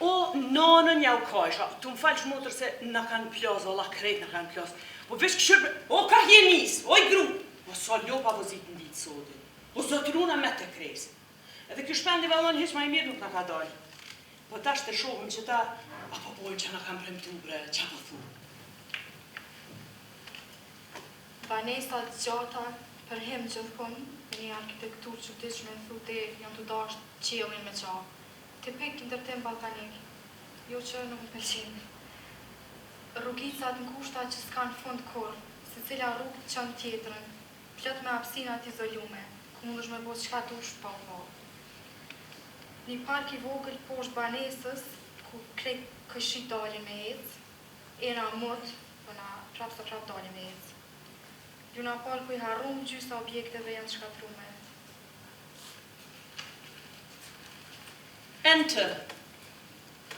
O nonën ja u kajsha, të më falë shmotër se në kanë plasë, Allah krejt në kanë plasë. O vesh këshërë, o ka jenis, o I gru, o sa lopa vëzit në ditë sotin, o zotëruna me të kresë. Edhe kjo shpendi valon heq ma I mirë nuk në ka dalë. Po ta shtë shohëm që ta, apo bojnë që në kanë premtu bre, që po thu. Banesat gjata për him gjithkun, në një arkitektur që të që me thute janë të dasht qilin me qa. Tipik ndërtim balkanik, jo që nuk më pëlqin. Rrugicat në kushta që s'kan fund kur, se cila rrugë qënë tjetërën, plët me apsinat izolume, ku mundesh me bo qka dush pa po. Një park I vogël poshtë banesës, ku krejt këshit dalin me ecë, era mut, për na prap së prap dalin me ecë. Juna park ku I harrum gjysa objekteve janë shkatrume. Enter.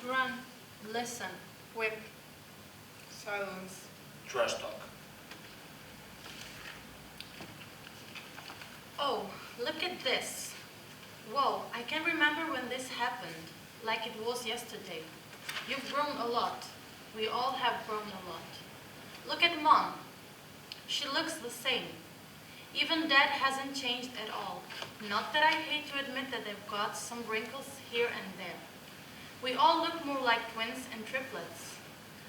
Run, listen, whip. Silence. Trash talk. Oh, look at this. Whoa, I can remember when this happened, like it was yesterday. You've grown a lot. We all have grown a lot. Look at Mom. She looks the same. Even Dad hasn't changed at all. Not that I hate to admit that they've got some wrinkles here and there. We all look more like twins and triplets.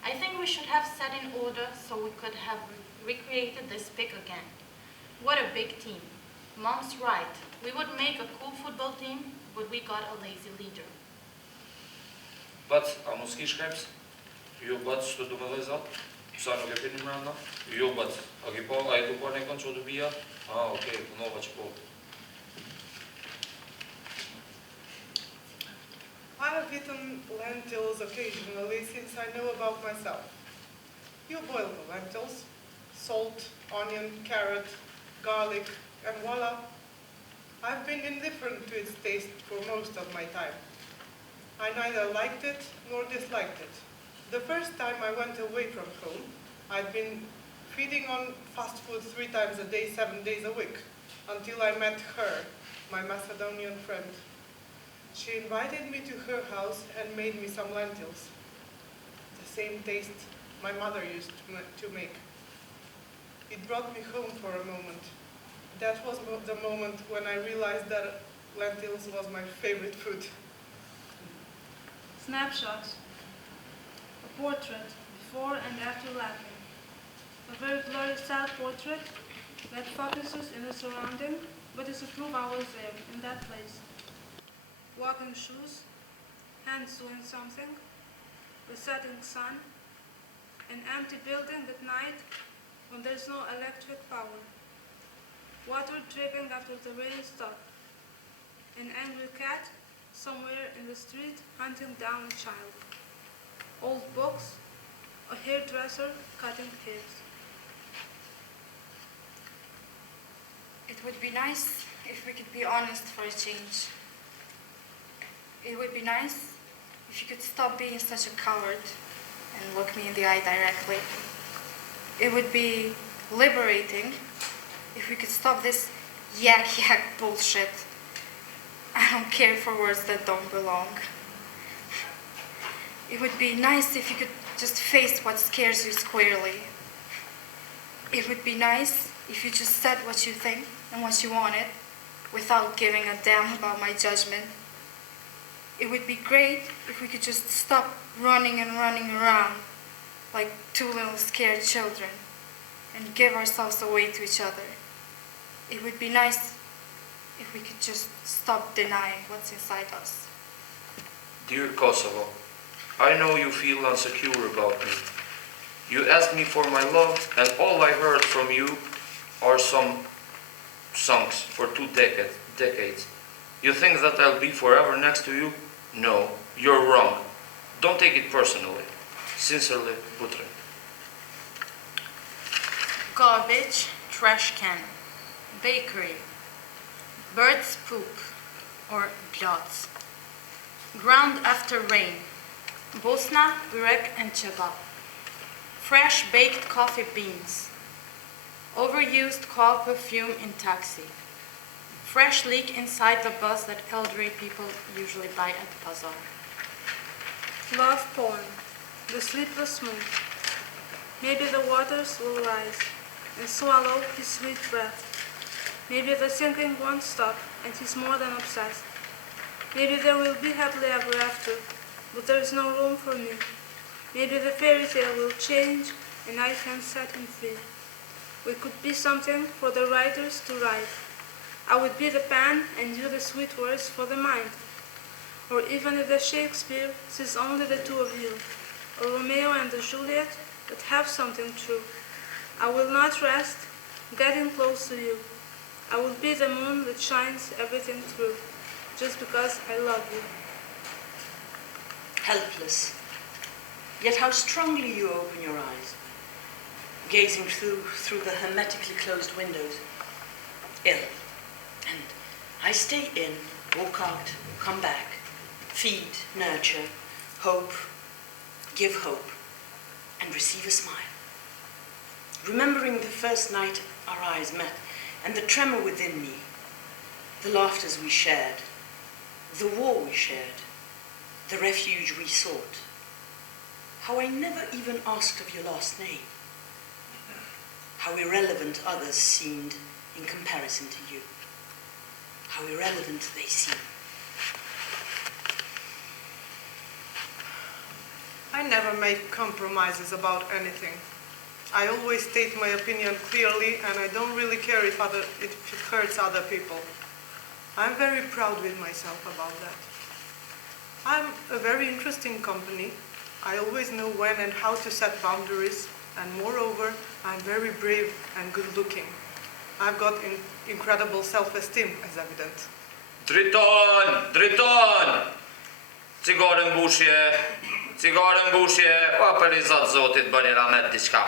I think we should have set in order so we could have recreated this pic again. What a big team. Mom's right. We would make a cool football team, but we got a lazy leader. But, a mos kish kreps? Jo, but, që të du me dhezat? Sa nuk e pini mrenda? Jo, but, a ki po, a I du par një kënë që du bia? Okej, punova që po. I have eaten lentils occasionally since I know about myself. You boil the lentils, salt, onion, carrot, garlic, and voila. I've been indifferent to its taste for most of my time. I neither liked it nor disliked it. The first time I went away from home, I'd been feeding on fast food 3 times a day, 7 days a week, until I met her, my Macedonian friend. She invited me to her house and made me some lentils. The same taste my mother used to make. It brought me home for a moment. That was the moment when I realized that lentils was my favorite food. Snapshot. A portrait, before and after laughing. A very blurry, sad portrait that focuses in the surrounding, but is to prove I was there, in that place. Walking shoes, hands doing something, the setting sun, an empty building at night when there's no electric power. Water dripping after the rain stopped. An angry cat somewhere in the street hunting down a child. Old books, a hairdresser cutting hairs. It would be nice if we could be honest for a change. It would be nice if you could stop being such a coward and look me in the eye directly. It would be liberating if we could stop this yak bullshit. I don't care for words that don't belong. It would be nice if you could just face what scares you squarely. It would be nice if you just said what you think and what you wanted without giving a damn about my judgment. It would be great if we could just stop running and running around like 2 little scared children and give ourselves away to each other. It would be nice if we could just stop denying what's inside us. Dear Kosovo, I know you feel insecure about me. You asked me for my love, and all I heard from you are some songs for 2 decades. You think that I'll be forever next to you? No, you're wrong. Don't take it personally. Sincerely, Butrint. Garbage, trash can, bakery, bird's poop, or blood. Ground after rain, Bosna, burek, and kebab. Fresh baked coffee beans. Overused car perfume in taxi. Fresh leak inside the bus that elderly people usually buy at the bazaar. Love poem, the sleepless moon. Maybe the waters will rise and swallow his sweet breath. Maybe the sinking won't stop and he's more than obsessed. Maybe there will be happily ever after, but there is no room for me. Maybe the fairy tale will change and I can set him free. We could be something for the writers to write. I would be the pen and you the sweet words for the mind. Or even if the Shakespeare sees only the two of you, or Romeo and the Juliet that have something true. I will not rest, getting close to you. I will be the moon that shines everything through, just because I love you. Helpless, yet how strongly you open your eyes, gazing through the hermetically closed windows. Ill, and I stay in, walk out, come back, feed, nurture, hope, give hope, and receive a smile. Remembering the first night our eyes met, and the tremor within me, the laughters we shared, the war we shared, the refuge we sought. How I never even asked of your last name. How irrelevant others seemed in comparison to you. How irrelevant they seem. I never make compromises about anything. I always state my opinion clearly, and I don't really care if it hurts other people. I'm very proud with myself about that. I'm a very interesting company. I always know when and how to set boundaries, and moreover, I'm very brave and good-looking. I've got incredible self-esteem, as evident. Driton! Driton! Cigaren bushje, pa pelizat zotit banira meddiċka.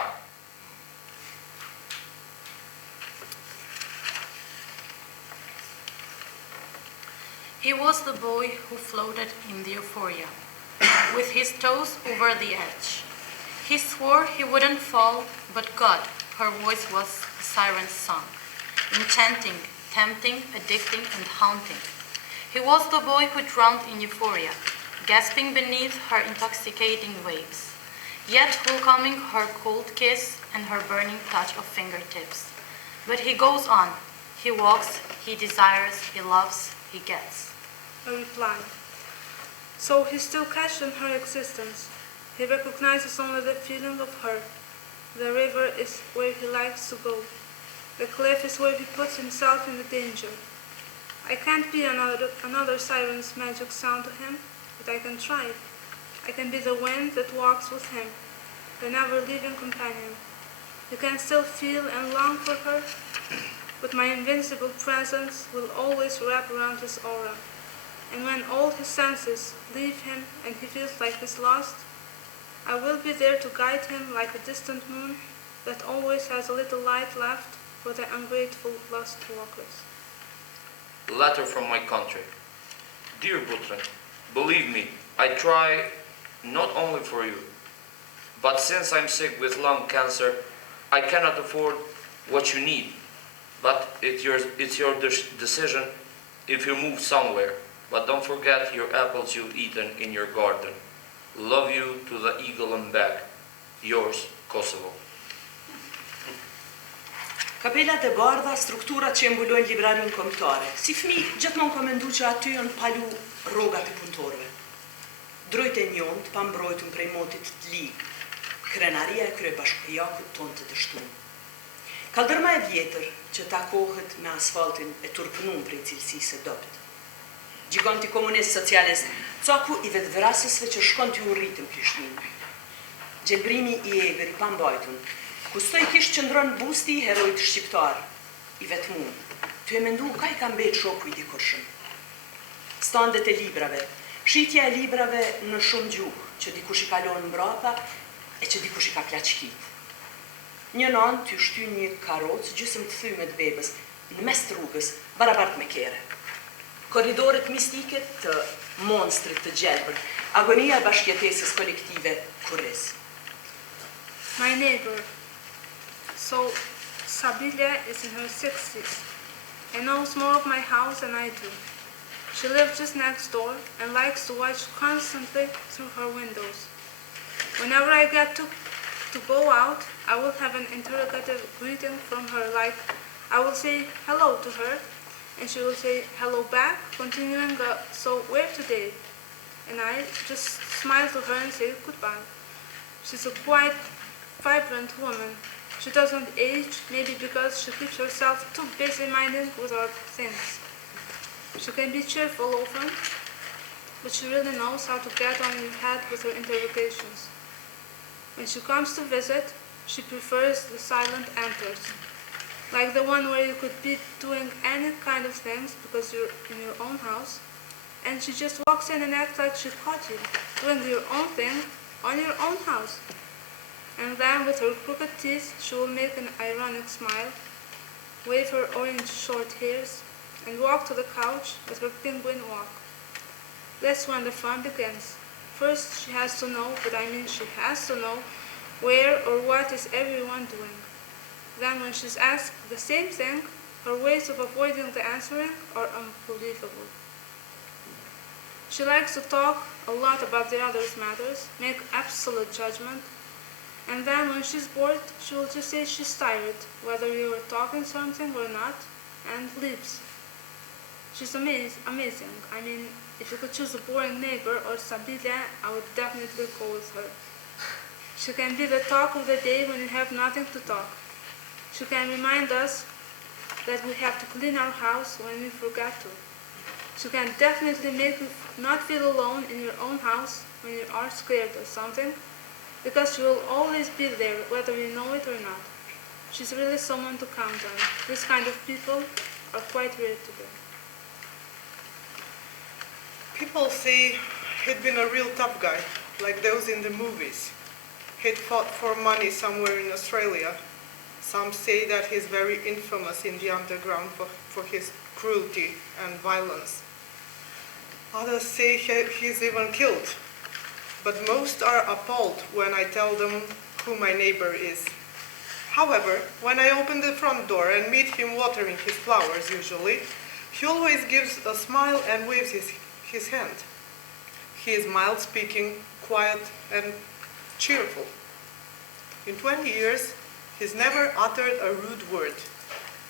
He was the boy who floated in the euphoria, with his toes over the edge. He swore he wouldn't fall, but God, her voice was a siren's song, enchanting, tempting, addicting, and haunting. He was the boy who drowned in euphoria, gasping beneath her intoxicating waves, yet welcoming her cold kiss and her burning touch of fingertips. But he goes on. He walks, he desires, he loves, he gets. A reply. So he still questions her existence. He recognizes only the feeling of her. The river is where he likes to go. The cliff is where he puts himself in the danger. I can't be another siren's magic sound to him, but I can try. I can be the wind that walks with him, the never-leaving companion. You can still feel and long for her, but my invincible presence will always wrap around his aura. And when all his senses leave him and he feels like he's lost, I will be there to guide him like a distant moon that always has a little light left for the ungrateful lost walkers. Letter from my country. Dear Butrint, believe me, I try not only for you, but since I'm sick with lung cancer, I cannot afford what you need. But it's your decision if you move somewhere. But don't forget your apples you've eaten in your garden. Love you to the eagle and back. Yours, Kosovo. Kapelat e bardha, strukturat që mbulojnë librarin kombëtare. Si fëmijë, gjithmonë kam menduar që aty janë palu rrogat e punëtorëve. Drojtë e njomt, pa mbrojtur prej motit të ligë. Krenaria e kryebashkiakut tonë të dështuar. Kaldërma e vjetër që takohet me asfaltin e turpënuar prej cilësisë së dobët. Giganti komunist socialist, caku I vetë vrasësve që shkon të urrit në Prishtinë. Gjelbrimi I egër I pambajtun, ku stojkisht qëndron busti I herojt shqiptar, I vetë mund, të e mendu ka I ka mbet shoku I dikurshëm. Standet e librave, shitja e librave në shumë gjuhë, që dikush I kalon mbrapa e që dikush I ka plaçkit. Një nanë t'ju shtyn një karrocë gjysmë të thyme të bebës, në mes të rrugës, barabart me kere. Korridoret mistike të monstrit të gjelbër, agonia e bashkëjetesës kolektive kurriz. My neighbor. So, Sabilia is in her 60s and knows more of my house than I do. She lives just next door and likes to watch constantly through her windows. Whenever I get to go out, I will have an interrogative greeting from her, like I will say hello to her, and she will say hello back, continuing the "so where today?" And I just smile to her and say goodbye. She's a quite vibrant woman. She doesn't age, maybe because she keeps herself too busy minding with other things. She can be cheerful often, but she really knows how to get on your head with her interrogations. When she comes to visit, she prefers the silent enters, like the one where you could be doing any kind of things because you're in your own house, and she just walks in and acts like she caught you, doing your own thing on your own house. And then with her crooked teeth, she will make an ironic smile, wave her orange short hairs, and walk to the couch with her penguin walk. That's when the fun begins. First, she has to know, but I mean she has to know, where or what is everyone doing. Then when she's asked the same thing, her ways of avoiding the answering are unbelievable. She likes to talk a lot about the other's matters, make absolute judgment, and then when she's bored, she will just say she's tired, whether you were talking something or not, and leaves. She's amazing. I mean, if you could choose a boring neighbor or Sabila, I would definitely go with her. She can be the talk of the day when you have nothing to talk. She can remind us that we have to clean our house when we forget to. She can definitely make you not feel alone in your own house when you are scared or something, because she will always be there whether you know it or not. She's really someone to count on. This kind of people are quite rare today. People say he'd been a real tough guy, like those in the movies. He'd fought for money somewhere in Australia. Some say that he's very infamous in the underground for his cruelty and violence. Others say he's even killed. But most are appalled when I tell them who my neighbor is. However, when I open the front door and meet him watering his flowers usually, he always gives a smile and waves his hand. He is mild-speaking, quiet, and cheerful. In 20 years, he's never uttered a rude word.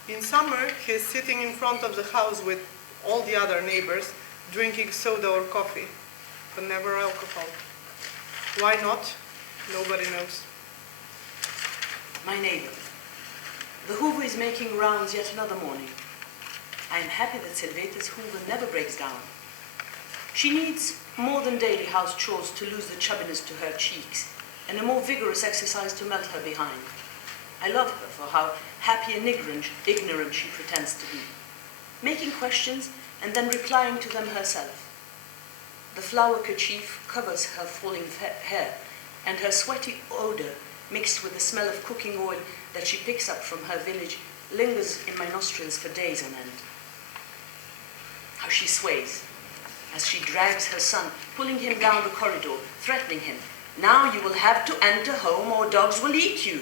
In summer, he is sitting in front of the house with all the other neighbors, drinking soda or coffee, but never alcohol. Why not? Nobody knows. My neighbor. The Hoover is making rounds yet another morning. I am happy that Silveta's Hoover never breaks down. She needs more than daily house chores to lose the chubbiness to her cheeks, and a more vigorous exercise to melt her behind. I love her for how happy and ignorant she pretends to be, making questions and then replying to them herself. The flower kerchief covers her falling hair, and her sweaty odor, mixed with the smell of cooking oil that she picks up from her village, lingers in my nostrils for days on end. How she sways as she drags her son, pulling him down the corridor, threatening him. Now you will have to enter home or dogs will eat you.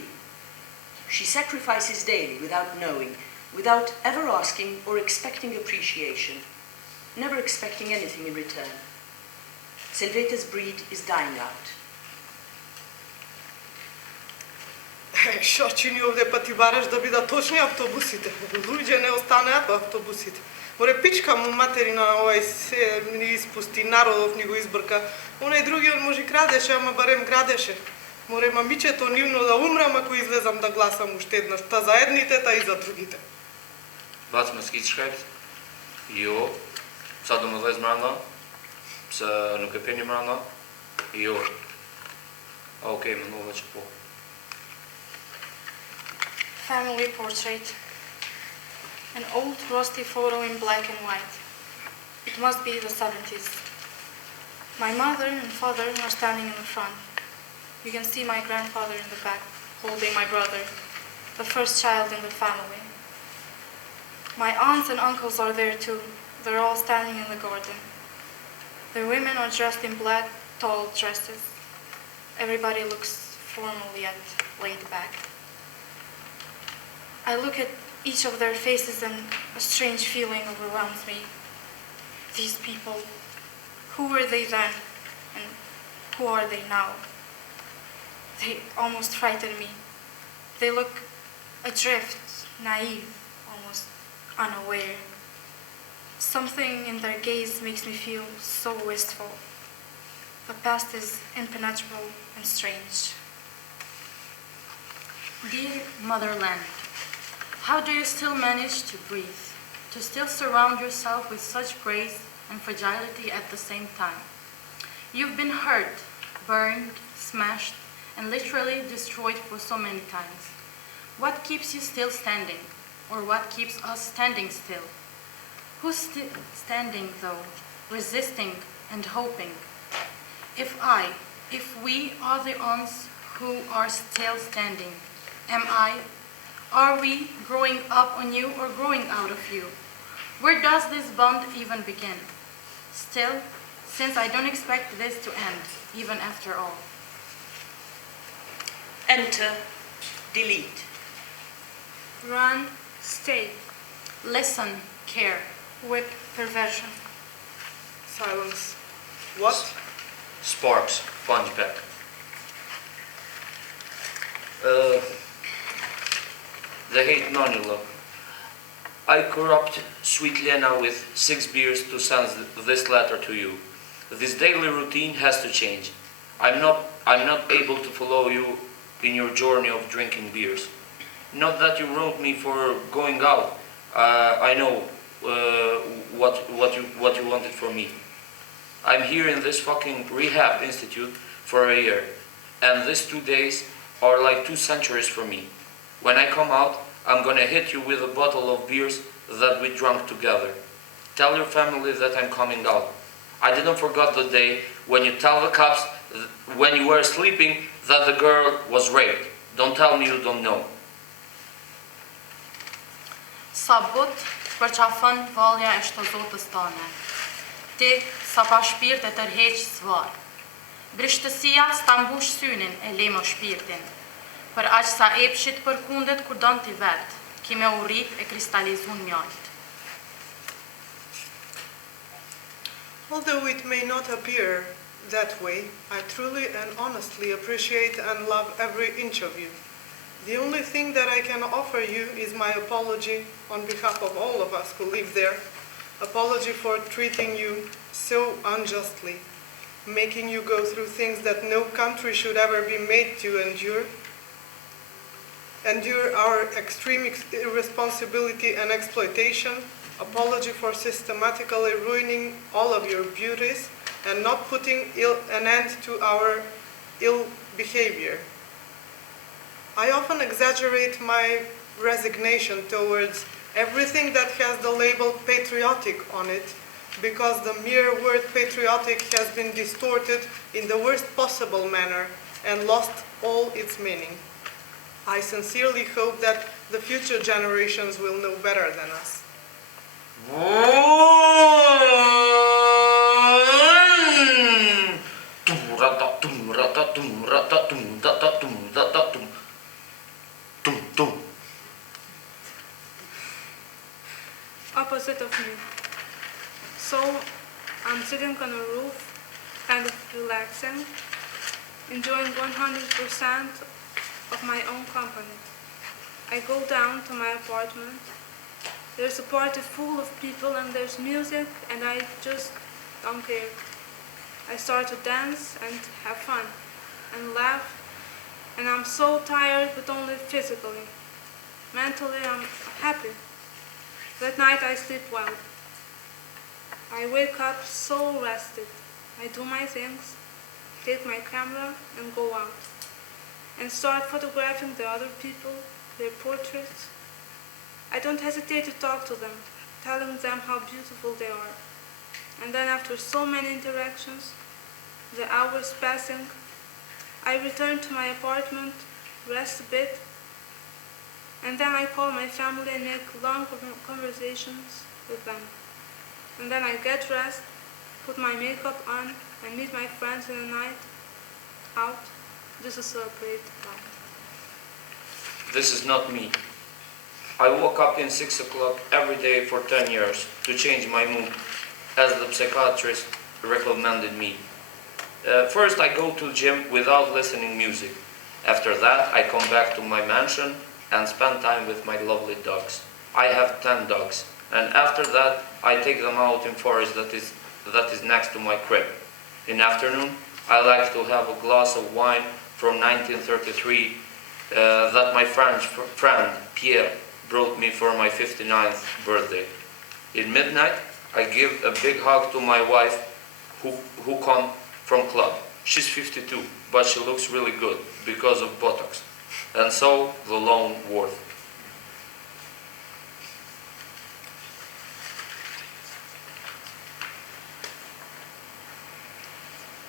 She sacrifices daily without knowing, without ever asking or expecting appreciation, never expecting anything in return. Silveta's breed is dying out. Што чини овде па ти бараш да бидат точни автобусите? Луѓе не останеат во автобусите. Море пичка му материна овај се ни испусти, народов ни го избрка. Онај другиот може крадеше, ама барем градеше. Море мамичето нивно да умрам ако излезам да гласам уште еднаш, та за едните, та и за другите. Wat me iets schrijft? Jo. Zou de me lezen maar Ze nog een penny maar Jo. Oké, maar nog wat je po. Family portrait. An old rusty photo in black and white. It must be the 70s. My mother and father are standing in the front. You can see my grandfather in the back, holding my brother, the first child in the family. My aunts and uncles are there too. They're all standing in the garden. The women are dressed in black, tall dresses. Everybody looks formal yet laid back. I look at each of their faces and a strange feeling overwhelms me. These people, who were they then, and who are they now? They almost frighten me. They look adrift, naive, almost unaware. Something in their gaze makes me feel so wistful. The past is impenetrable and strange. Dear motherland, how do you still manage to breathe, to still surround yourself with such grace and fragility at the same time? You've been hurt, burned, smashed, and literally destroyed for so many times. What keeps you still standing? Or what keeps us standing still? Who's standing though, resisting and hoping? If we are the ones who are still standing, am I? Are we growing up on you or growing out of you? Where does this bond even begin? Still, since I don't expect this to end, even after all. Enter, delete. Run, stay. Listen, care. Whip, perversion. Silence. What? Sparks, punchback. The hate Nonila. I corrupt sweet Lena with 6 beers to send this letter to you. This daily routine has to change. I'm not able to follow you in your journey of drinking beers. Not that you wrote me for going out. I know what you wanted from me. I'm here in this fucking rehab institute for a year, and these 2 days are like 2 centuries for me. When I come out, I'm gonna hit you with a bottle of beers that we drank together. Tell your family that I'm coming out. I didn't forget the day when you tell the cops when you were sleeping that the girl was raped. Don't tell me you don't know. Sabut përqafën valja e shtozotës tane. Ti sa pa shpirt e tërheq svar. Brishtësia s'ta mbush synin e lemo shpirtin. Për aq sa epshit përkundet kur don t'i vet, ki me urrit e kristalizun mjalt. Although it may not appear that way, I truly and honestly appreciate and love every inch of you. The only thing that I can offer you is my apology on behalf of all of us who live there. Apology for treating you so unjustly, making you go through things that no country should ever be made to endure. Endure our extreme irresponsibility and exploitation. Apology for systematically ruining all of your beauties and not putting an end to our ill behavior. I often exaggerate my resignation towards everything that has the label patriotic on it, because the mere word patriotic has been distorted in the worst possible manner and lost all its meaning. I sincerely hope that the future generations will know better than us. Opposite of me. So I'm sitting on a roof, kind of relaxing, enjoying 100% of my own company. I go down to my apartment. There's a party full of people and there's music, and I just don't care. I start to dance and have fun and laugh, and I'm so tired, but only physically. Mentally, I'm happy. That night I sleep well. I wake up so rested. I do my things, take my camera and go out, and start photographing the other people, their portraits. I don't hesitate to talk to them, telling them how beautiful they are. And then after so many interactions, the hours passing, I return to my apartment, rest a bit, and then I call my family and make long conversations with them. And then I get dressed, put my makeup on, and meet my friends in the night out just to celebrate life. This is not me. I woke up in 6 o'clock every day for 10 years to change my mood. as the psychiatrist recommended me. First, I go to the gym without listening music. After that, I come back to my mansion and spend time with my lovely dogs. I have 10 dogs, and after that, I take them out in forest that is next to my crib. In afternoon, I like to have a glass of wine from 1933 that my French friend Pierre brought me for my 59th birthday. In midnight, I give a big hug to my wife who come from club. She's 52, but she looks really good because of Botox. And so, the lone wolf.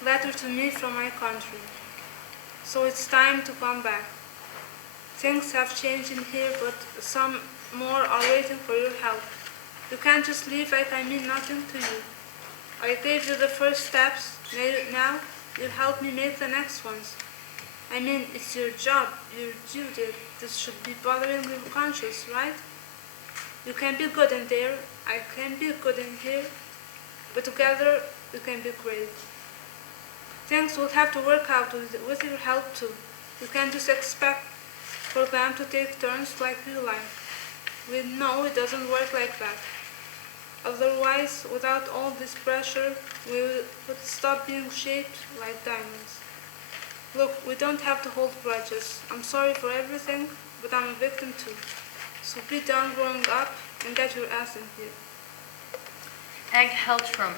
Letter to me from my country. So it's time to come back. Things have changed in here, but some more are waiting for your help. You can't just leave like I mean nothing to you. I gave you the first steps, now you'll help me make the next ones. I mean, it's your job, your duty. This should be bothering your conscience, right? You can be good in there, I can be good in here, but together we can be great. Things will have to work out with your help too. You can't just expect for them to take turns like real life. We know it doesn't work like that. Otherwise, without all this pressure, we would stop being shaped like diamonds. Look, we don't have to hold grudges. I'm sorry for everything, but I'm a victim too. So be done growing up and get your ass in here. Eggheltrum.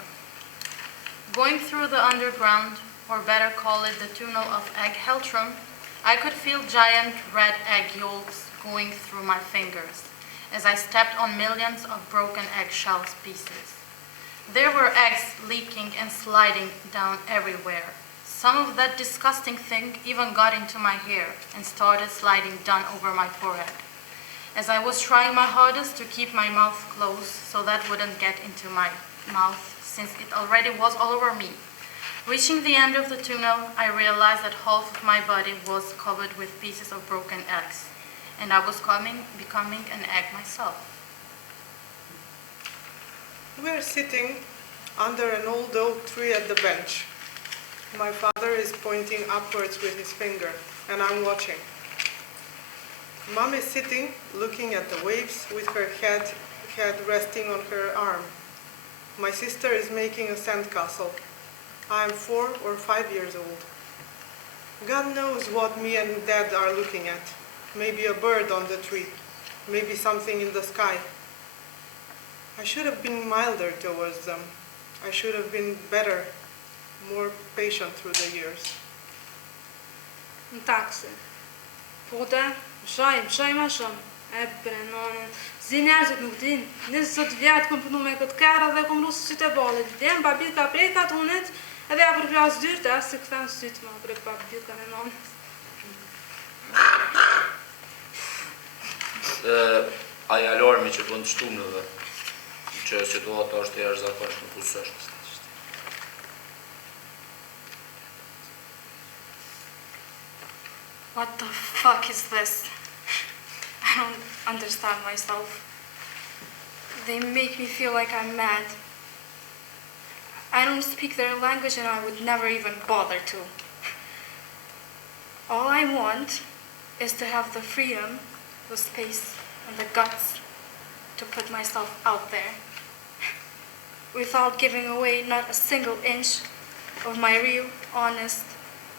Going through the underground, or better call it the tunnel of Eggheltrum, I could feel giant red egg yolks going through my fingers as I stepped on millions of broken eggshell pieces. There were eggs leaking and sliding down everywhere. Some of that disgusting thing even got into my hair and started sliding down over my forehead. As I was trying my hardest to keep my mouth closed so that wouldn't get into my mouth since it already was all over me. Reaching the end of the tunnel, I realized that half of my body was covered with pieces of broken eggs, and I was becoming an egg myself. We are sitting under an old oak tree at the bench. My father is pointing upwards with his finger, and I'm watching. Mom is sitting, looking at the waves with her head resting on her arm. My sister is making a sandcastle. I am 4 or 5 years old. God knows what me and Dad are looking at. Maybe a bird on the tree, maybe something in the sky. I should have been milder towards them. I should have been better, more patient through the years. Në takse. Po da, mshaj ma shumë. E brenonën. Zi njerëzit nuk din. 20 vjetë kom punu me këtë kera dhe kom rusë sytë e balit. Dem, babit ka prej ka tunit, edhe ja për pjas dyrta, si këthen sytë ma prej babit ka në nonës. Ai alarmi që bën të shtunëve, që situata është e jashtëzakonshme ku s'është. What the fuck is this? I don't understand myself. They make me feel like I'm mad. I don't speak their language and I would never even bother to. All I want is to have the freedom, the space, and the guts to put myself out there without giving away not a single inch of my real, honest,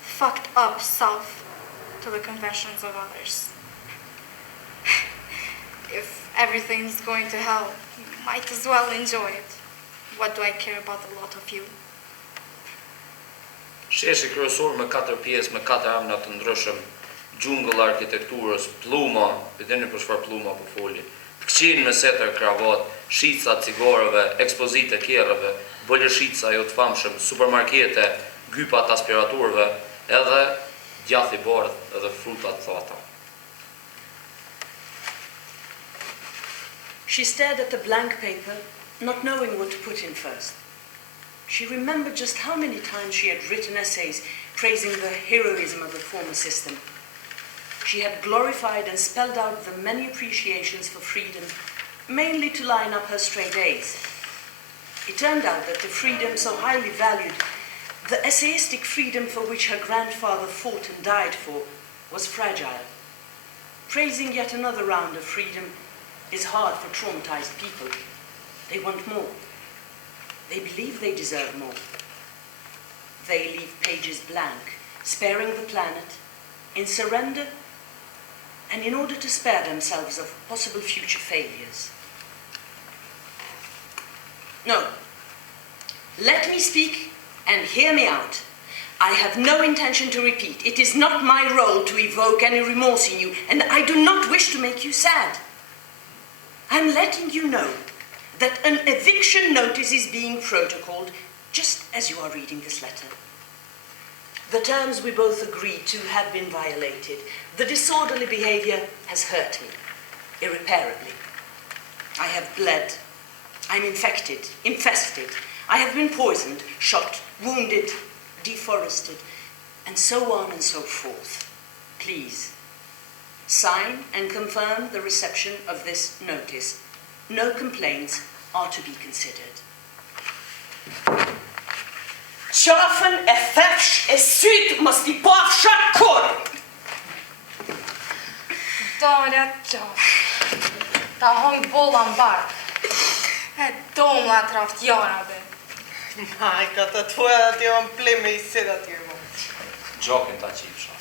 fucked up self to the conventions of others. If everything's going to hell, might as well enjoy it. What do I care about the lot of you? Sheshi kryesor me 4 pjesë, me 4 emra të ndryshëm, gjungëll arkitekturës, pluma, e dini për çfarë pluma po foli, të këqin me setër kravat, shica cigareve, ekspozite kerreve, boleshica jo të famshëm, supermarkete, gypat aspiratorëve, edhe djathi bardh edhe fruta të thata. She stared at the blank paper, not knowing what to put in first. She remembered just how many times she had written essays praising the heroism of the former system. She had glorified and spelled out the many appreciations for freedom, mainly to line up her straight A's. It turned out that the freedom so highly valued, the essayistic freedom for which her grandfather fought and died for, was fragile. Praising yet another round of freedom is hard for traumatized people. They want more. They believe they deserve more. They leave pages blank, sparing the planet, in surrender and in order to spare themselves of possible future failures. No. Let me speak and hear me out. I have no intention to repeat. It is not my role to evoke any remorse in you, and I do not wish to make you sad. I'm letting you know that an eviction notice is being protocoled just as you are reading this letter. The terms we both agreed to have been violated. The disorderly behavior has hurt me irreparably. I have bled. I'm infected, infested. I have been poisoned, shot, wounded, deforested, and so on and so forth. Please, sign and confirm the reception of this notice. No complaints are to be considered. Qafen e thefsh e syt mos t'i pafsha kur. Darja ta hong bollan bark. Domla traft jarabe. Majka, ta tvoja da ti on pleme i seda ti je moć. Gjokin ta qipsha.